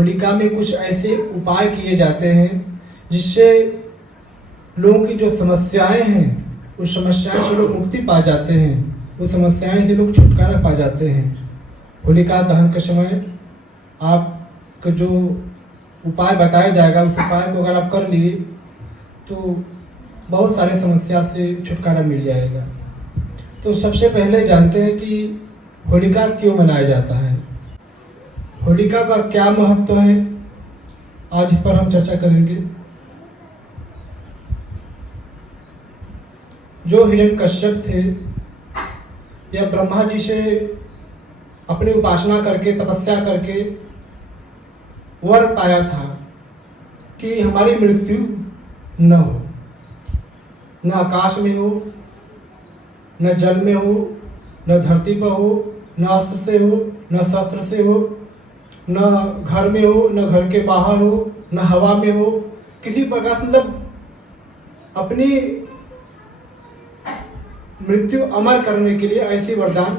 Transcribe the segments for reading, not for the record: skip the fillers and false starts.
होलिका में कुछ ऐसे उपाय किए जाते हैं जिससे लोगों की जो समस्याएं हैं उस समस्याएं से लोग मुक्ति पा जाते हैं, उस समस्याएं से लोग छुटकारा पा जाते हैं। होलिका दहन के समय आपका जो उपाय बताया जाएगा उस उपाय को अगर आप कर लिए तो बहुत सारे समस्या से छुटकारा मिल जाएगा। तो सबसे पहले जानते हैं कि होलिका क्यों मनाया जाता है, होलिका का क्या महत्व है, आज इस पर हम चर्चा करेंगे। जो हिरण्यकश्यप थे यह ब्रह्मा जी से अपनी उपासना करके तपस्या करके वर पाया था कि हमारी मृत्यु न हो, न आकाश में हो, न जल में हो, न धरती पर हो, न अस्त्र से हो, न शस्त्र से हो, न घर में हो, न घर के बाहर हो, न हवा में हो, किसी प्रकार से मतलब अपनी मृत्यु अमर करने के लिए ऐसी वरदान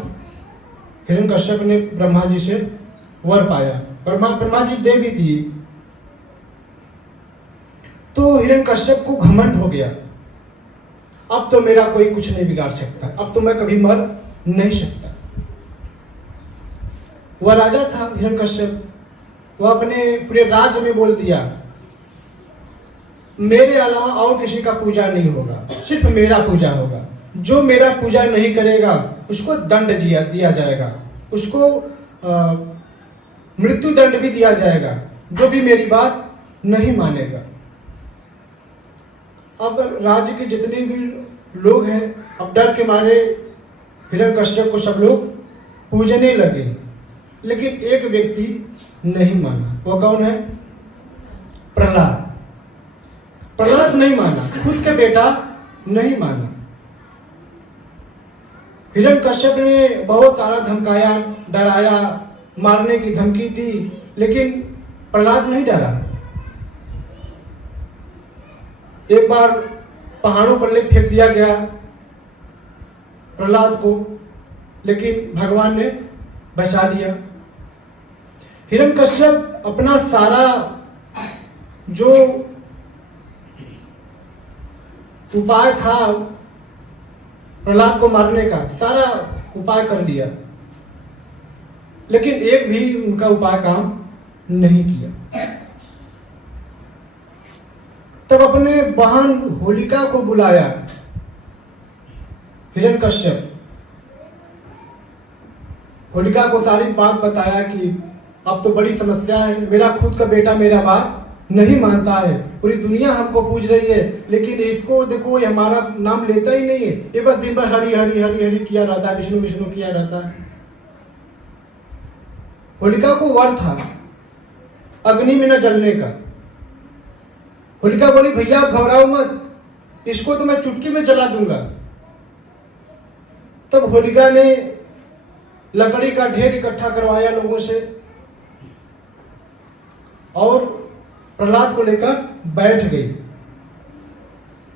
हिरण्यकश्यप ने ब्रह्मा जी से वर पाया। ब्रह्मा जी दे भी दिए। तो हिरण्यकश्यप को घमंड हो गया, अब तो मेरा कोई कुछ नहीं बिगाड़ सकता, अब तो मैं कभी मर नहीं सकता। वह राजा था हिरण्यकश्यप, वह अपने पूरे राज्य में बोल दिया मेरे अलावा और किसी का पूजा नहीं होगा, सिर्फ मेरा पूजा होगा। जो मेरा पूजा नहीं करेगा उसको दंड दिया जाएगा, उसको मृत्यु दंड भी दिया जाएगा, जो भी मेरी बात नहीं मानेगा। अब राज्य के जितने भी लोग हैं अब डर के मारे हिरण्यकश्यप को सब लोग पूजने लगे, लेकिन एक व्यक्ति नहीं माना। वो कौन है? प्रहलाद। प्रहलाद नहीं माना, खुद के बेटा नहीं माना। हिरण्यकश्यप ने बहुत सारा धमकाया, डराया, मारने की धमकी दी, लेकिन प्रहलाद नहीं डरा। एक बार पहाड़ों पर ले फेंक दिया गया प्रहलाद को, लेकिन भगवान ने बचा लिया। हिरण्यकश्यप अपना सारा जो उपाय था प्रहलाद को मारने का, सारा उपाय कर लिया, लेकिन एक भी उनका उपाय काम नहीं किया। तब अपने बहन होलिका को बुलाया हिरण्यकश्यप, होलिका को सारी बात बताया कि अब तो बड़ी समस्या है, मेरा खुद का बेटा मेरा बात नहीं मानता है, पूरी दुनिया हमको पूज रही है, लेकिन इसको देखो ये हमारा नाम लेता ही नहीं है, ये बस दिन भर हरि हरि हरि हरि किया रहता है, विष्णु विष्णु किया रहता है। होलिका को वर था अग्नि में न जलने का। होलिका बोली भैया आप घबराओ मत, इसको तो मैं चुटकी में जला दूंगा। तब होलिका ने लकड़ी का ढेर इकट्ठा करवाया लोगों से और प्रहलाद को लेकर बैठ गई,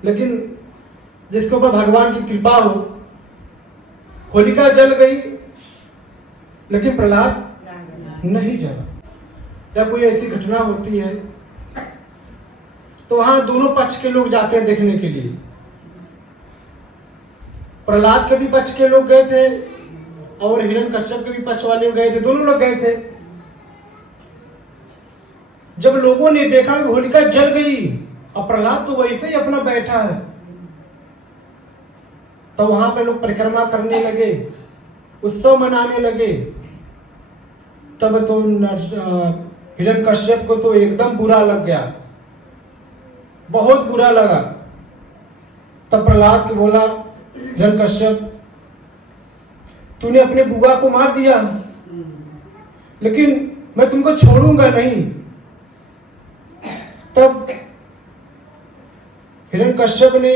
लेकिन जिसके ऊपर भगवान की कृपा हो, होलिका जल गई लेकिन प्रहलाद नहीं जला। जब कोई ऐसी घटना होती है तो वहां दोनों पक्ष के लोग जाते हैं देखने के लिए। प्रहलाद के भी पक्ष के लोग गए थे और हिरण्यकश्यप के भी पक्ष वाले गए थे, दोनों लोग गए थे। जब लोगों ने देखा कि होलिका जल गई और प्रहलाद तो वैसे ही अपना बैठा है, तो वहां पे लोग परिक्रमा करने लगे, उत्सव मनाने लगे। तब तो हिरण्यकश्यप को तो एकदम बुरा लग गया, बहुत बुरा लगा। तब प्रहलाद को बोला हिरण्यकश्यप तूने अपने बुआ को मार दिया, लेकिन मैं तुमको छोड़ूंगा नहीं। तब हिरण्यकश्यप ने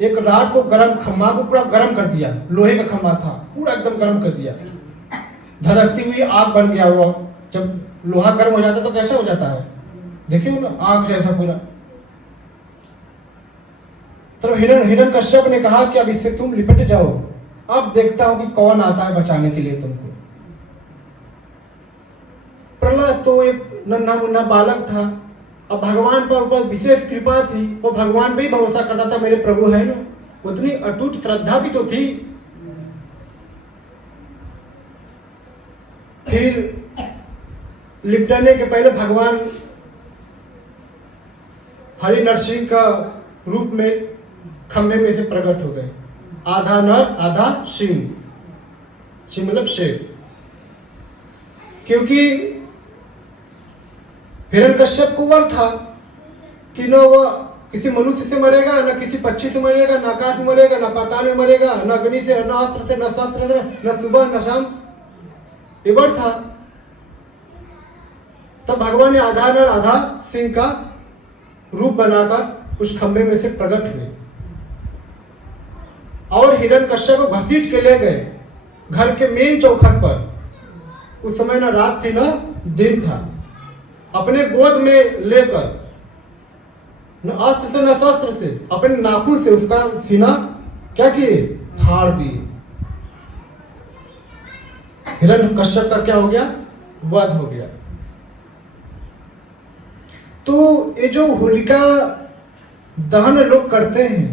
एक राड को गरम, खम्मा को पूरा गरम कर दिया, लोहे का खम्मा था, पूरा एकदम गरम कर दिया, धधकती हुई आग बन गया। वो जब लोहा गर्म हो जाता तो कैसा हो जाता है, देखिए ना, आग जैसा पूरा। तो हिरण्यकश्यप ने कहा कि अब इससे तुम लिपट जाओ, अब देखता हूं कि कौन आता है बचाने के लिए तुमको। प्रहलाद तो एक नन्हा मुन्ना बालक था। अब भगवान पर ऊपर विशेष कृपा थी, वो भगवान पे ही भरोसा करता था, मेरे प्रभु है ना, उतनी अटूट श्रद्धा भी तो थी। फिर लिपटने के पहले भगवान हरि नरसिंह का रूप में खंभे में से प्रकट हो गए, आधा नर आधा सिंह, सिंह मतलब शेर। क्योंकि हिरण्यकश्यप को वर था कि न वह किसी मनुष्य से मरेगा, न किसी पक्षी से मरेगा, न आकाश में मरेगा, न पाताल में मरेगा, न अग्नि से, न अस्त्र से, न शस्त्र से, न सुबह न शाम, ये वर था। तब भगवान ने आधा नर आधा सिंह का रूप बनाकर उस खंभे में से प्रकट हुए और हिरण्यकश्यप को घसीट के ले गए घर के मेन चौखट पर। उस समय न रात थी न दिन था। अपने गोद में लेकर न अस्त्र से न शस्त्र से, अपने नाखून से उसका सीना क्या किए, फाड़ दिए। हिरण्यकश्यप का क्या हो गया, वध हो गया। तो ये जो होलिका दहन लोग करते हैं,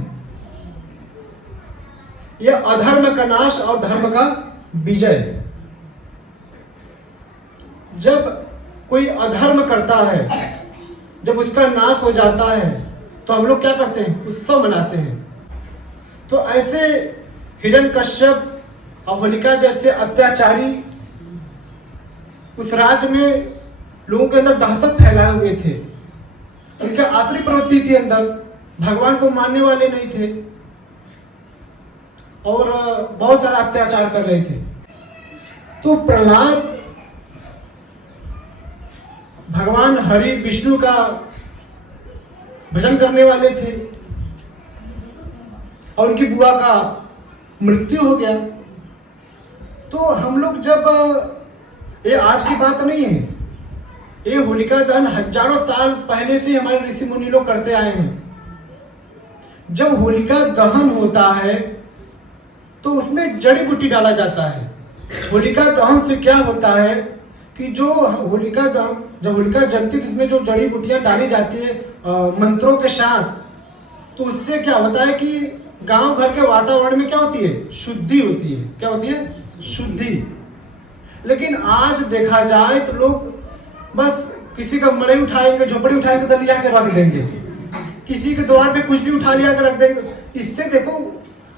यह अधर्म का नाश और धर्म का विजय। जब कोई अधर्म करता है, जब उसका नाश हो जाता है, तो हम लोग क्या करते हैं, उत्सव मनाते हैं। तो ऐसे हिरण्यकश्यप और होलिका जैसे अत्याचारी उस राज्य में लोगों के अंदर दहशत फैलाए हुए थे। उनके आसुरी प्रवृत्ति थी अंदर, भगवान को मानने वाले नहीं थे और बहुत सारा अत्याचार कर रहे थे। तो प्रहलाद भगवान हरि विष्णु का भजन करने वाले थे और उनकी बुआ का मृत्यु हो गया। तो हम लोग जब, ये आज की बात नहीं है, ये होलिका दहन हजारों साल पहले से हमारे ऋषि मुनि लोग करते आए हैं। जब होलिका दहन होता है तो उसमें जड़ी बूटी डाला जाता है। होलिका दहन से क्या होता है कि जो होलिका दहन, जब होलिका जलती है उसमें जो जड़ी बूटियां डाली जाती है मंत्रों के साथ, तो उससे क्या होता है कि गांव घर के वातावरण में क्या होती है, शुद्धि होती है। क्या होती है, शुद्धि। लेकिन आज देखा जाए तो लोग बस किसी का मड़ई उठाएंगे, झोपड़ी उठाएंगे तो लिया के रख देंगे, किसी के द्वार पे कुछ भी उठा लिया के रख देंगे। इससे देखो,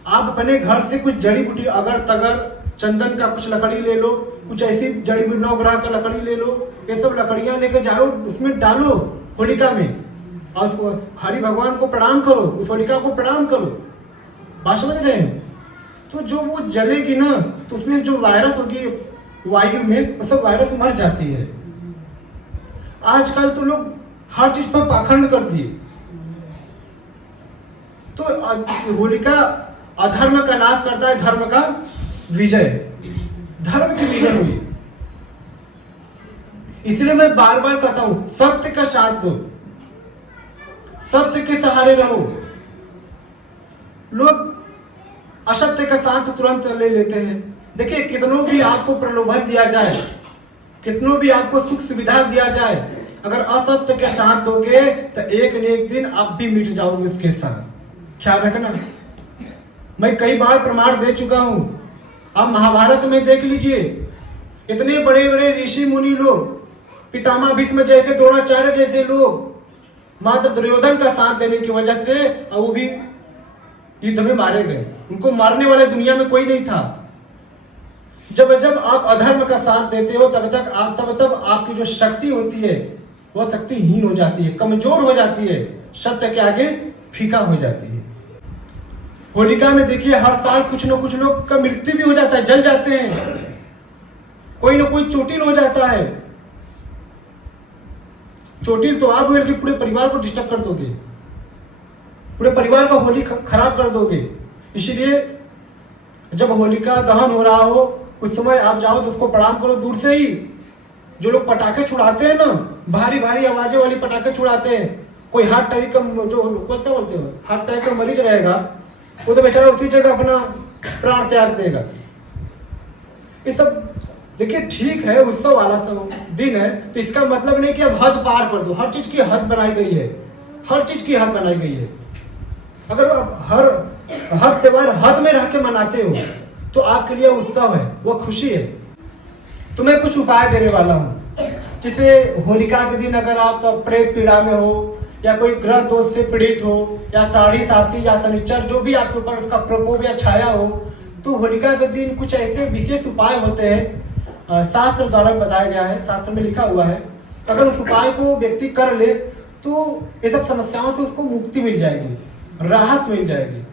आप अपने घर से कुछ जड़ी बूटी, अगर तगर चंदन का कुछ लकड़ी ले लो, कुछ ऐसी जड़ी बूटी, नवग्रह का लकड़ी ले लो, ये सब लकड़ियां लेकर जाओ, उसमें डालो होलिका में और उसको हरि भगवान को प्रणाम करो, उस होलिका को प्रणाम करो। बात समझ रहे हैं? तो जो वो जलेगी ना, तो उसमें जो वायरस होगी वायु में, वो सब वायरस मर जाती है। आजकल तो लोग हर चीज पर पाखंड कर दिए। तो होलिका अधर्म का नाश करता है, धर्म का विजय, धर्म की विजय हुई। इसलिए मैं बार बार कहता हूं, सत्य का साथ दो, सत्य के सहारे रहो। लोग असत्य का साथ तुरंत ले लेते हैं। देखिए, कितनों भी आपको प्रलोभन दिया जाए, कितनों भी आपको सुख सुविधा दिया जाए, अगर असत्य के साथ दोगे तो एक न एक दिन आप भी मिट जाओगे उसके साथ। ख्याल रखना। मैं कई बार प्रमाण दे चुका हूं। आप महाभारत में देख लीजिए, इतने बड़े बड़े ऋषि मुनि लोग, पितामह भीष्म जैसे, द्रोणाचार्य जैसे लोग, मात्र दुर्योधन का साथ देने की वजह से वो भी युद्ध में मारे गए। उनको मारने वाले दुनिया में कोई नहीं था। जब जब आप अधर्म का साथ देते हो, तब आपकी जो शक्ति होती है वह शक्तिहीन हो जाती है, कमजोर हो जाती है, सत्य के आगे फीका हो जाती है। होलिका में देखिए, हर साल कुछ न कुछ लोग का मृत्यु भी हो जाता है, जल जाते हैं, कोई ना कोई चोटिल हो जाता है। चोटिल तो आप बल्कि पूरे परिवार को डिस्टर्ब कर दोगे, पूरे परिवार का होली खराब कर दोगे। इसलिए जब होलिका दहन हो रहा हो, उस समय आप जाओ तो उसको प्रणाम करो दूर से ही। जो लोग पटाखे छुड़ाते हैं ना, भारी भारी आवाजें वाली पटाखे छुड़ाते हैं, कोई हार्ट अटैक का, जो क्या बोलते हो, हार्ट अटैक का मरीज रहेगा, वो तो बेचारा उसी जगह अपना प्राण त्याग देगा। ये सब देखिए ठीक है, उत्सव वाला दिन है, तो इसका मतलब नहीं कि अब हद पार कर दो। हर चीज की हद बनाई गई है, हर चीज की हद बनाई गई है। अगर आप हर त्योहार हद में रह के मनाते हो तो आपके लिए उत्सव है, वो खुशी है। तो मैं कुछ उपाय देने वाला हूँ। जैसे होलिका के दिन अगर आप प्रेत पीड़ा में हो, या कोई ग्रह दोष से पीड़ित हो, या साढ़ी साथी या शनिचर जो भी आपके ऊपर उसका प्रकोप या छाया हो, तो होलिका के दिन कुछ ऐसे विशेष उपाय होते हैं, शास्त्र द्वारा बताया गया है, शास्त्र में लिखा हुआ है। अगर उस उपाय को व्यक्ति कर ले तो ये सब समस्याओं से उसको मुक्ति मिल जाएगी, राहत मिल जाएगी।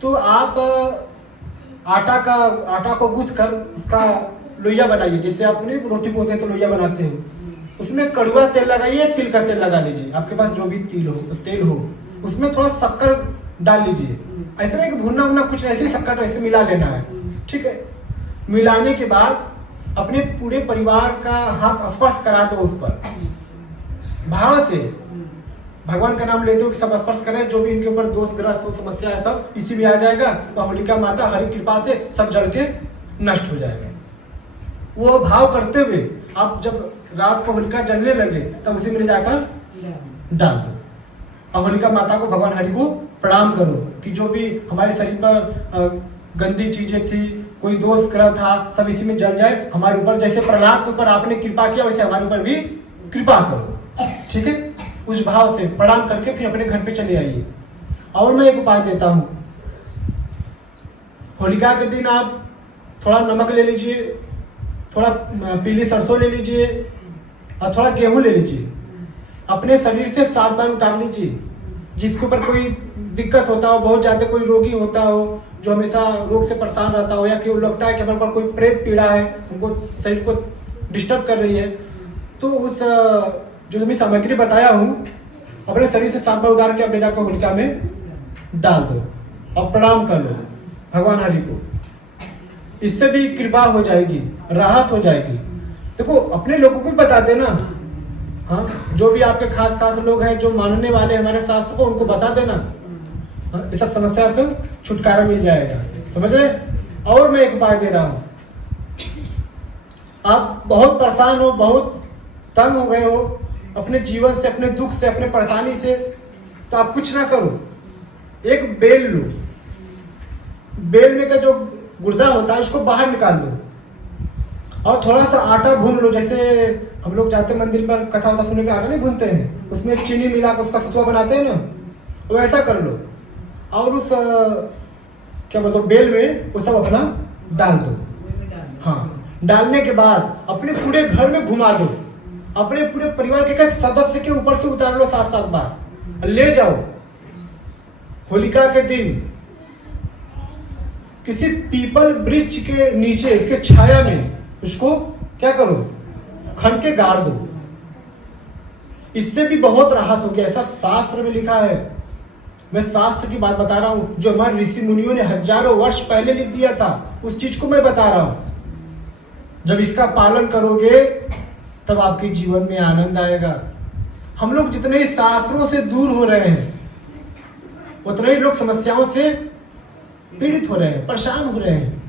तो आप आटा को गूंथ कर उसका लोइया बनाइए। जैसे आप अपनी रोटी पोते तो लोइया बनाते हो, उसमें कड़ुआ तेल लगाइए, तिल का तेल लगा लीजिए, आपके पास जो भी तेल हो। उसमें थोड़ा शक्कर डाल लीजिए, ऐसे नहीं कि भुनना उनना कुछ, ऐसे शक्कर ऐसे मिला लेना है, ठीक है। मिलाने के बाद अपने पूरे परिवार का हाथ स्पर्श करा दो उस पर, भाव से भगवान का नाम लेते हो कि सब स्पर्श करें, जो भी इनके ऊपर दोष ग्रस्त समस्या है सब इसी में आ जाएगा। तो होलिका माता हरि कृपा से सब जल के नष्ट हो जाएगा। वो भाव करते हुए आप जब रात को होलिका जलने लगे तब उसी में जाकर डाल दो, और होलिका माता को, भगवान हरि को प्रणाम करो कि जो भी हमारे शरीर पर गंदी चीजें थी, कोई दोष ग्रह था, सब इसी में जल जाए हमारे ऊपर। जैसे प्रहलाद के ऊपर आपने कृपा किया वैसे हमारे ऊपर भी कृपा करो, ठीक है। उस भाव से प्रणाम करके फिर अपने घर पे चले आइए। और मैं एक उपाय देता हूँ, होलिका के दिन आप थोड़ा नमक ले लीजिए, थोड़ा पीली सरसों ले लीजिए और थोड़ा गेहूं ले लीजिए, अपने शरीर से 7 बार उतार लीजिए। जिसके ऊपर कोई दिक्कत होता हो, बहुत ज्यादा कोई रोगी होता हो जो हमेशा रोग से परेशान रहता हो, या कि लगता है कि हमारे ऊपर कोई प्रेत पीड़ा है, उनको शरीर को डिस्टर्ब कर रही है, तो उस जो मैं सामग्री बताया हूँ अपने शरीर से 7 बार उतार के अपने जाकर होलिका में डाल दो और प्रणाम कर लो भगवान हरि को। इससे भी कृपा हो जाएगी, राहत हो जाएगी। देखो अपने लोगों को भी बता देना, हाँ, जो भी आपके खास लोग हैं जो मानने वाले हमारे शास्त्र को, उनको बता देना, हाँ, इस सब समस्या से छुटकारा मिल जाएगा, समझ रहे। और मैं एक उपाय दे रहा हूँ, आप बहुत परेशान हो, बहुत तंग हो गए हो अपने जीवन से, अपने दुख से, अपने परेशानी से, तो आप कुछ ना करो, एक बेल लो, बेल में का जो गुर्दा होता है उसको बाहर निकाल दो और थोड़ा सा आटा भून लो। जैसे हम लोग जाते मंदिर पर कथा वथा सुनने के आटा नहीं भूनते हैं, उसमें चीनी मिला कर उसका सतुआ बनाते हैं ना, वो ऐसा कर लो और उस क्या बोलते बेल में वो सब अपना डाल दो। हाँ, डालने के बाद अपने पूरे घर में घुमा दो, अपने पूरे परिवार के एक सदस्य के ऊपर से उतार लो 7-7 बार, ले जाओ होलिका के दिन किसी पीपल वृक्ष के नीचे, उसके छाया में उसको क्या करो, खन के गाड़ दो। इससे भी बहुत राहत होगी, ऐसा शास्त्र में लिखा है। मैं शास्त्र की बात बता रहा हूं, जो हमारे ऋषि मुनियों ने हजारों वर्ष पहले लिख दिया था, उस चीज को मैं बता रहा हूं। जब इसका पालन करोगे तब आपके जीवन में आनंद आएगा। हम लोग जितने शास्त्रों से दूर हो रहे हैं उतने ही लोग समस्याओं से पीड़ित हो रहे हैं, परेशान हो रहे हैं।